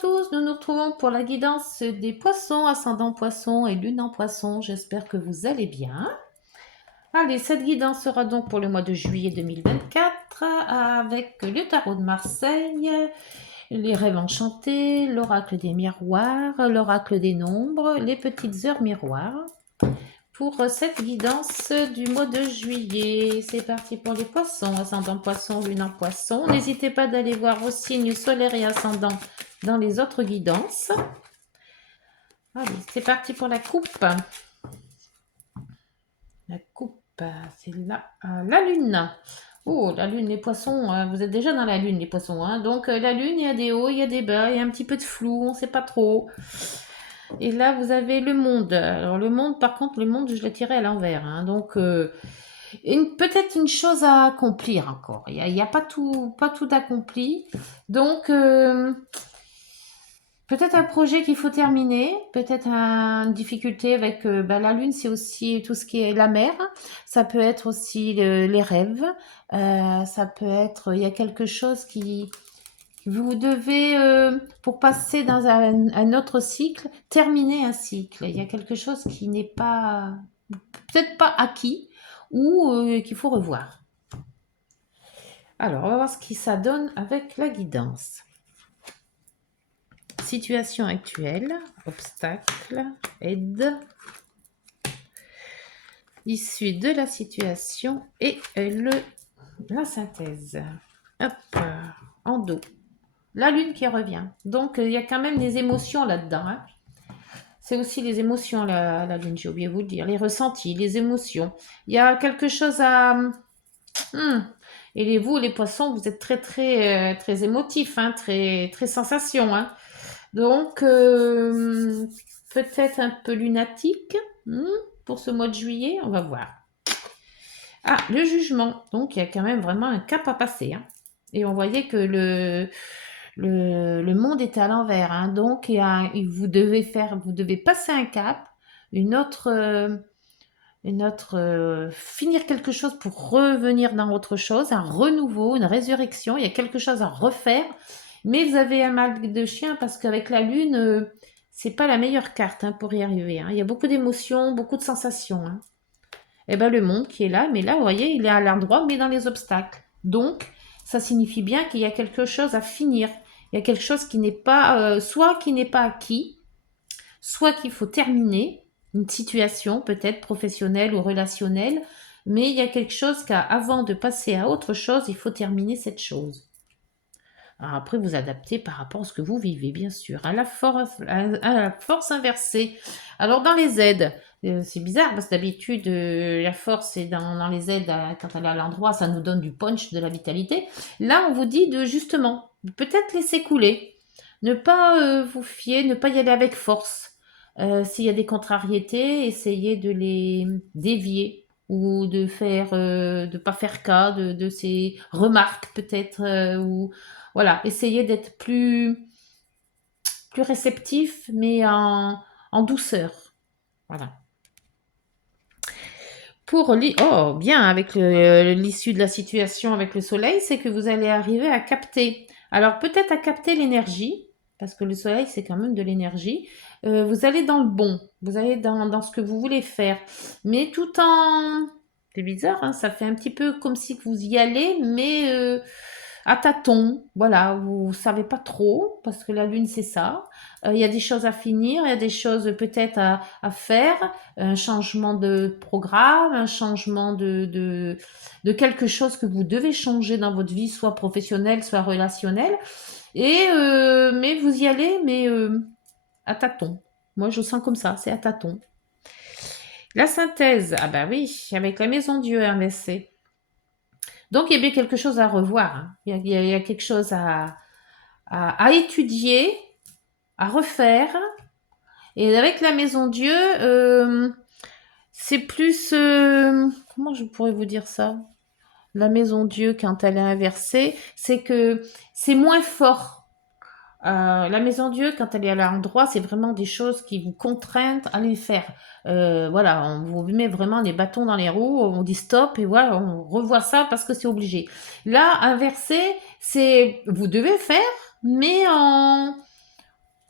tous, nous nous retrouvons pour la guidance des poissons, ascendant poisson et lune en poisson. J'espère que vous allez bien. Allez, cette guidance sera donc pour le mois de juillet 2024 avec le tarot de Marseille, les rêves enchantés, l'oracle des miroirs, l'oracle des nombres, les petites heures miroirs. Pour cette guidance du mois de juillet, c'est parti pour les poissons, ascendant poisson, lune en poisson. N'hésitez pas d'aller voir vos signes solaires et ascendants dans les autres guidances. Allez, c'est parti pour la coupe. La coupe, c'est la lune. Oh, la lune, les poissons, vous êtes déjà dans la lune, les poissons. Hein. Donc, la lune, il y a des hauts, il y a des bas, il y a un petit peu de flou, on ne sait pas trop. Et là, vous avez le monde. Alors, le monde, par contre, le monde, je l'ai tiré à l'envers. Hein. Donc, peut-être une chose à accomplir encore. Il n'y a pas tout accompli. Donc, peut-être un projet qu'il faut terminer, peut-être une difficulté avec la lune, c'est aussi tout ce qui est la mer, ça peut être aussi les rêves, ça peut être, il y a quelque chose qui, vous devez, pour passer dans un autre cycle, terminer un cycle. Il y a quelque chose qui n'est pas, peut-être pas acquis ou qu'il faut revoir. Alors, on va voir ce que ça donne avec la guidance. Situation actuelle, obstacle, aide, issue de la situation et la synthèse. Hop, en dos. La lune qui revient. Donc, il y a quand même des émotions là-dedans. Hein. C'est aussi les émotions, la lune, j'ai oublié de vous le dire. Les ressentis, les émotions. Il y a quelque chose à... Et vous, les poissons, vous êtes très, très, très émotifs, hein, très, très sensation. Hein. Donc, peut-être un peu lunatique pour ce mois de juillet, on va voir. Ah, le jugement. Donc, il y a quand même vraiment un cap à passer. Hein. Et on voyait que le monde était à l'envers. Hein. Donc, vous devez passer un cap, finir quelque chose pour revenir dans autre chose, un renouveau, une résurrection. Il y a quelque chose à refaire. Mais vous avez un mal de chien parce qu'avec la lune, c'est pas la meilleure carte hein, pour y arriver. Hein. Il y a beaucoup d'émotions, beaucoup de sensations. Hein. Et ben le monde qui est là, mais là, vous voyez, il est à l'endroit, mais dans les obstacles. Donc, ça signifie bien qu'il y a quelque chose à finir. Il y a quelque chose qui n'est pas, soit qui n'est pas acquis, soit qu'il faut terminer une situation, peut-être professionnelle ou relationnelle, mais il y a quelque chose qu'avant de passer à autre chose, il faut terminer cette chose. Alors après, vous adaptez par rapport à ce que vous vivez, bien sûr. À la force inversée. Alors, dans les aides, c'est bizarre parce que d'habitude, la force est dans les aides, quand elle est à l'endroit, ça nous donne du punch, de la vitalité. Là, on vous dit de justement, peut-être laisser couler. Ne pas vous fier, ne pas y aller avec force. S'il y a des contrariétés, essayez de les dévier ou de pas faire cas de ces remarques peut-être ou voilà, essayez d'être plus réceptif, mais en douceur. Voilà. Oh, bien, avec l'issue de la situation avec le soleil, c'est que vous allez arriver à capter. Alors, peut-être à capter l'énergie, parce que le soleil, c'est quand même de l'énergie. Vous allez dans le bon, vous allez dans ce que vous voulez faire. Mais tout en... C'est bizarre, hein, ça fait un petit peu comme si vous y allez, mais à tâtons. Voilà, vous savez pas trop, parce que la lune, c'est ça. Il y a des choses à finir, il y a des choses peut-être à faire, un changement de programme, un changement de quelque chose que vous devez changer dans votre vie, soit professionnelle, soit relationnelle. Mais vous y allez, mais à tâtons. Moi, je sens comme ça, c'est à tâtons. La synthèse, ah bah oui, avec la maison Dieu inversée. Donc, il y a bien quelque chose à revoir. Hein. Il y a quelque chose à étudier, à refaire. Et avec la maison Dieu, c'est plus... comment je pourrais vous dire ça? La maison Dieu, quand elle est inversée, c'est que c'est moins fort. La maison Dieu, quand elle est à l'endroit, c'est vraiment des choses qui vous contraignent à les faire. Voilà, on vous met vraiment des bâtons dans les roues, on dit stop et voilà, on revoit ça parce que c'est obligé. Là, inversé, c'est vous devez faire, mais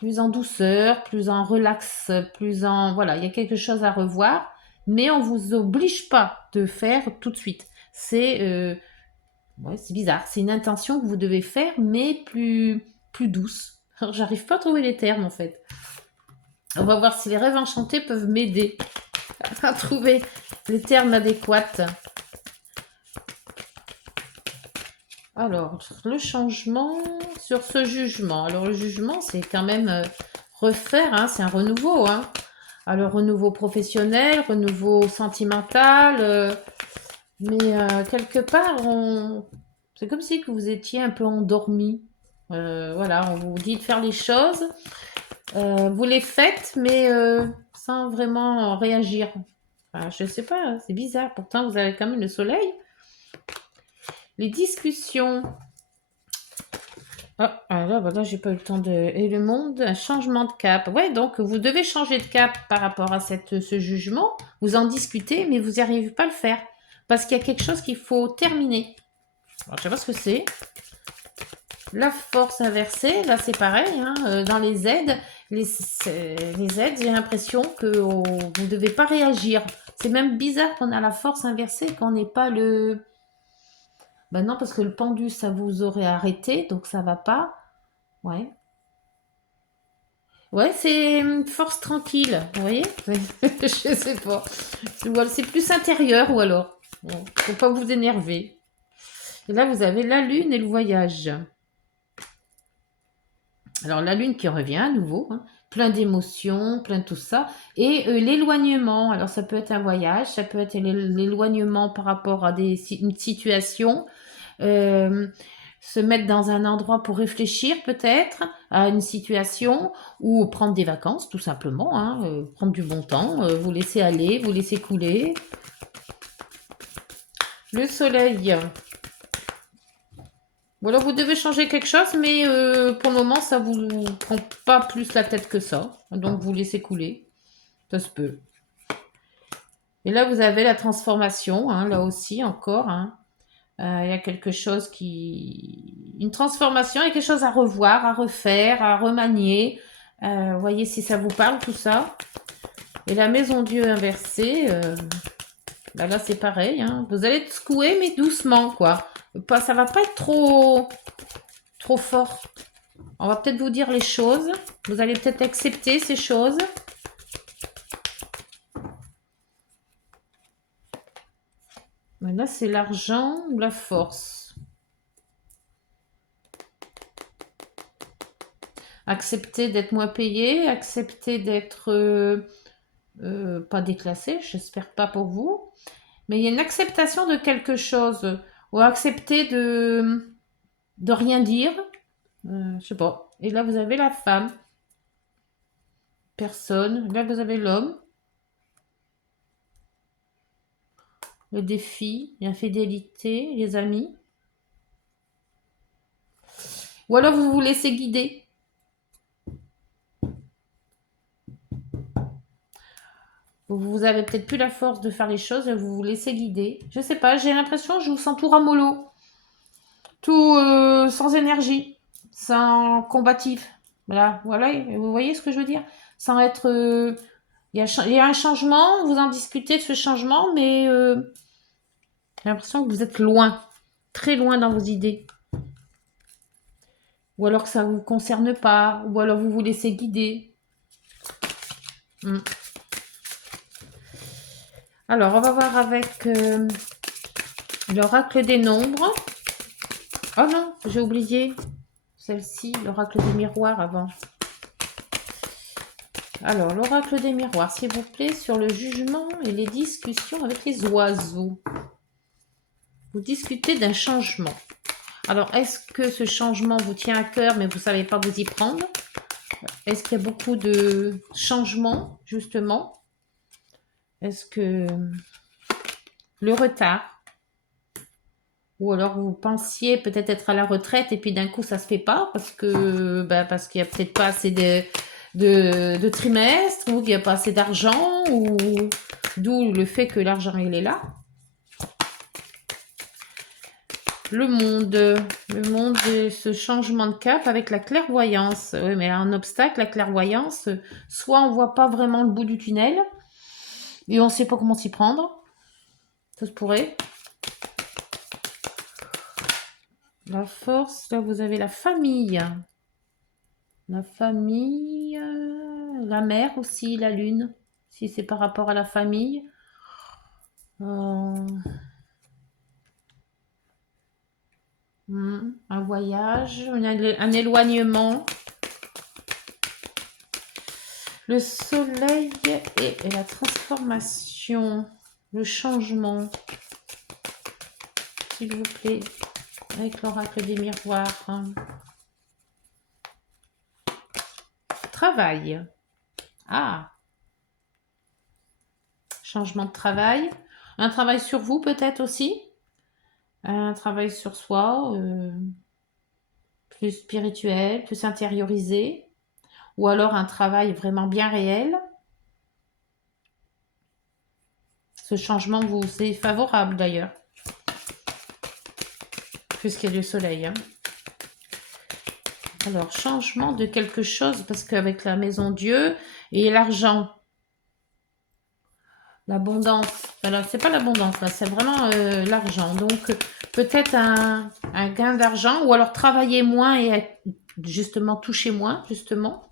plus en douceur, plus en relax, plus en... Voilà, il y a quelque chose à revoir, mais on vous oblige pas de faire tout de suite. Ouais, c'est bizarre, c'est une intention que vous devez faire, mais plus douce. Alors, j'arrive pas à trouver les termes, en fait. On va voir si les rêves enchantés peuvent m'aider à trouver les termes adéquats. Alors, le changement sur ce jugement. Alors, le jugement, c'est quand même refaire, hein, c'est un renouveau. Hein. Alors, renouveau professionnel, renouveau sentimental. Mais quelque part, c'est comme si que vous étiez un peu endormi. Voilà, on vous dit de faire les choses. Vous les faites, mais sans vraiment réagir. Enfin, je sais pas, c'est bizarre. Pourtant, vous avez quand même le soleil. Les discussions. Ah là, bah là, j'ai pas eu le temps de... Et le monde, un changement de cap. Ouais, donc vous devez changer de cap par rapport à ce jugement. Vous en discutez, mais vous n'y arrivez pas à le faire. Parce qu'il y a quelque chose qu'il faut terminer. Alors, je sais pas ce que c'est. La force inversée, là c'est pareil, hein, dans les aides, les aides, j'ai l'impression que vous ne devez pas réagir. C'est même bizarre qu'on a la force inversée, qu'on n'ait pas le... Ben non, parce que le pendu, ça vous aurait arrêté, donc ça va pas. Ouais. Ouais, c'est une force tranquille, vous voyez. Je sais pas. C'est plus intérieur ou alors. Bon, faut pas vous énerver. Et là, vous avez la lune et le voyage. Alors la lune qui revient à nouveau, hein, plein d'émotions, plein de tout ça. Et l'éloignement, alors ça peut être un voyage, ça peut être l'éloignement par rapport à une situation, euh, se mettre dans un endroit pour réfléchir peut-être à une situation ou prendre des vacances tout simplement, hein, prendre du bon temps, vous laisser aller, vous laisser couler. Le soleil. Voilà, vous devez changer quelque chose, mais pour le moment, ça vous prend pas plus la tête que ça. Donc, vous laissez couler. Ça se peut. Et là, vous avez la transformation, hein, là aussi, encore. Hein. Il y a quelque chose qui... Une transformation, il y a quelque chose à revoir, à refaire, à remanier. Voyez si ça vous parle, tout ça. Et la maison Dieu inversée, bah là, c'est pareil. Hein. Vous allez être secoué, mais doucement, quoi. Pas, ça va pas être trop fort. On va peut-être vous dire les choses. Vous allez peut-être accepter ces choses. Mais là, c'est l'argent ou la force. Accepter d'être moins payé, accepter d'être pas déclassé, j'espère pas pour vous. Mais il y a une acceptation de quelque chose. Ou accepter de rien dire. Je sais pas. Et là, vous avez la femme. Personne. Là, vous avez l'homme. Le défi, l'infidélité, les amis. Ou alors vous vous laissez guider. Vous avez peut-être plus la force de faire les choses et vous vous laissez guider. Je sais pas, j'ai l'impression que je vous sens tout ramollo. Tout sans énergie. Sans combatif. Voilà, vous voyez ce que je veux dire? Sans être... Il y a un changement, vous en discutez de ce changement, mais j'ai l'impression que vous êtes loin. Très loin dans vos idées. Ou alors que ça ne vous concerne pas. Ou alors vous vous laissez guider. Alors, on va voir avec l'oracle des nombres. Oh non, j'ai oublié celle-ci, l'oracle des miroirs avant. Alors, l'oracle des miroirs, s'il vous plaît, sur le jugement et les discussions avec les oiseaux. Vous discutez d'un changement. Alors, est-ce que ce changement vous tient à cœur, mais vous ne savez pas vous y prendre? Est-ce qu'il y a beaucoup de changements, justement? Est-ce que le retard? Ou alors vous pensiez peut-être être à la retraite et puis d'un coup ça se fait pas parce que parce qu'il y a peut-être pas assez de trimestres ou qu'il n'y a pas assez d'argent ou d'où le fait que l'argent il est là. Le monde et ce changement de cap avec la clairvoyance. Oui, mais un obstacle, la clairvoyance, soit on voit pas vraiment le bout du tunnel et on sait pas comment s'y prendre. Ça se pourrait. La force, là vous avez la famille. La famille, la mère aussi, la lune, si c'est par rapport à la famille. Euh, un voyage, un éloignement. Le soleil et la transformation, le changement, s'il vous plaît, avec l'oracle des miroirs. Travail. Ah, changement de travail. Un travail sur vous peut-être aussi. Un travail sur soi, plus spirituel, plus intériorisé. Ou alors un travail vraiment bien réel. Ce changement vous est favorable d'ailleurs, puisqu'il y a le soleil. Hein. Alors, changement de quelque chose, parce qu'avec la maison Dieu et l'argent, l'abondance, alors c'est pas l'abondance, là, c'est vraiment l'argent. Donc, peut-être un gain d'argent, ou alors travailler moins et justement toucher moins, justement.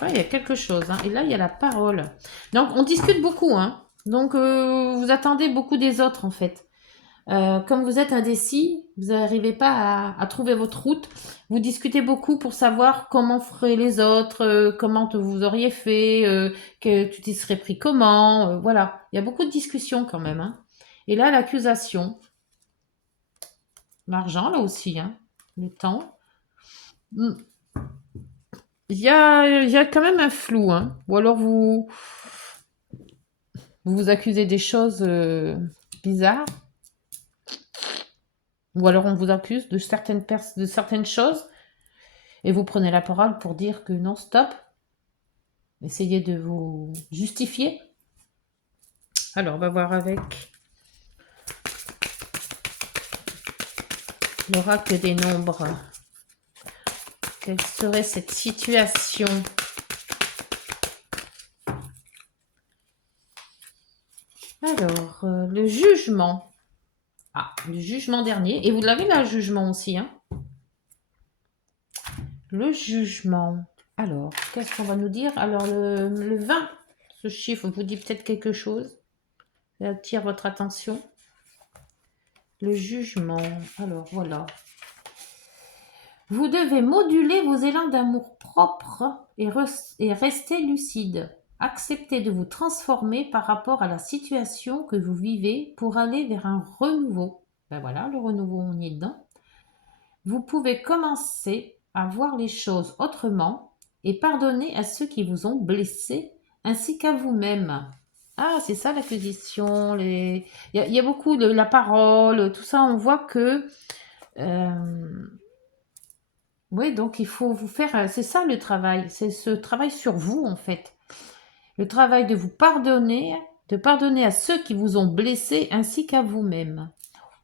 Ouais, il y a quelque chose. Hein. Et là, il y a la parole. Donc, on discute beaucoup. Hein. Donc, vous attendez beaucoup des autres, en fait. Comme vous êtes indécis, vous n'arrivez pas à trouver votre route. Vous discutez beaucoup pour savoir comment feraient les autres, comment vous auriez fait, que tu t'y serais pris comment. Voilà, il y a beaucoup de discussions quand même. Hein. Et là, l'accusation, l'argent là aussi, hein, le temps. Hmm. Il y a quand même un flou. Hein. Ou alors vous accusez des choses bizarres. Ou alors on vous accuse de certaines choses. Et vous prenez la parole pour dire que non, stop. Essayez de vous justifier. Alors, on va voir avec l'oracle des nombres. Quelle serait cette situation? Alors, le jugement. Ah, le jugement dernier. Et vous l'avez là, le jugement aussi. Hein. Le jugement. Alors, qu'est-ce qu'on va nous dire? Alors, le 20, ce chiffre vous dit peut-être quelque chose. Ça attire votre attention. Le jugement. Alors, voilà. Vous devez moduler vos élans d'amour propre et rester lucide. Acceptez de vous transformer par rapport à la situation que vous vivez pour aller vers un renouveau. Ben voilà, le renouveau, on y est dedans. Vous pouvez commencer à voir les choses autrement et pardonner à ceux qui vous ont blessé ainsi qu'à vous-même. Ah, c'est ça l'acquisition. Il y a beaucoup de la parole, tout ça. On voit que oui, donc il faut vous faire, c'est ça le travail, c'est ce travail sur vous en fait. Le travail de vous pardonner, de pardonner à ceux qui vous ont blessé ainsi qu'à vous-même.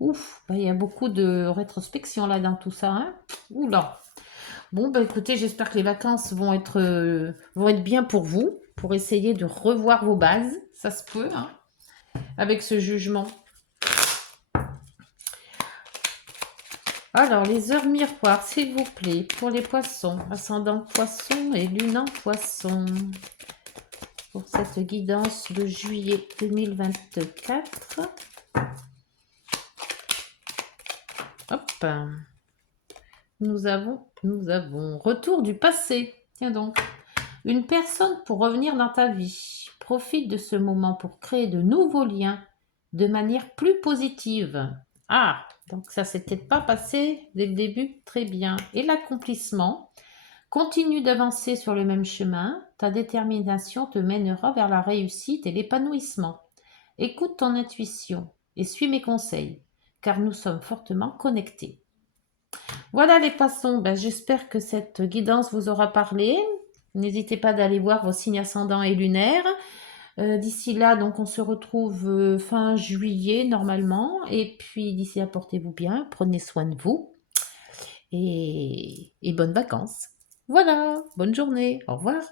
Ouf, bah, il y a beaucoup de rétrospection là dans tout ça. Hein. Oula. Bon, bah écoutez, j'espère que les vacances vont être bien pour vous, pour essayer de revoir vos bases. Ça se peut, hein, avec ce jugement. Alors, les heures miroirs, s'il vous plaît, pour les poissons, ascendant poisson et lune en poisson. Pour cette guidance de juillet 2024. Hop. Nous avons retour du passé. Tiens donc. Une personne pour revenir dans ta vie. Profite de ce moment pour créer de nouveaux liens de manière plus positive. Ah, donc ça s'est peut-être pas passé dès le début. Très bien. Et l'accomplissement. Continue d'avancer sur le même chemin. Ta détermination te mènera vers la réussite et l'épanouissement. Écoute ton intuition et suis mes conseils, car nous sommes fortement connectés. Voilà les poissons, j'espère que cette guidance vous aura parlé. N'hésitez pas d'aller voir vos signes ascendants et lunaires. D'ici là, donc on se retrouve fin juillet normalement. Et puis d'ici là, portez-vous bien, prenez soin de vous et bonnes vacances. Voilà, bonne journée, au revoir.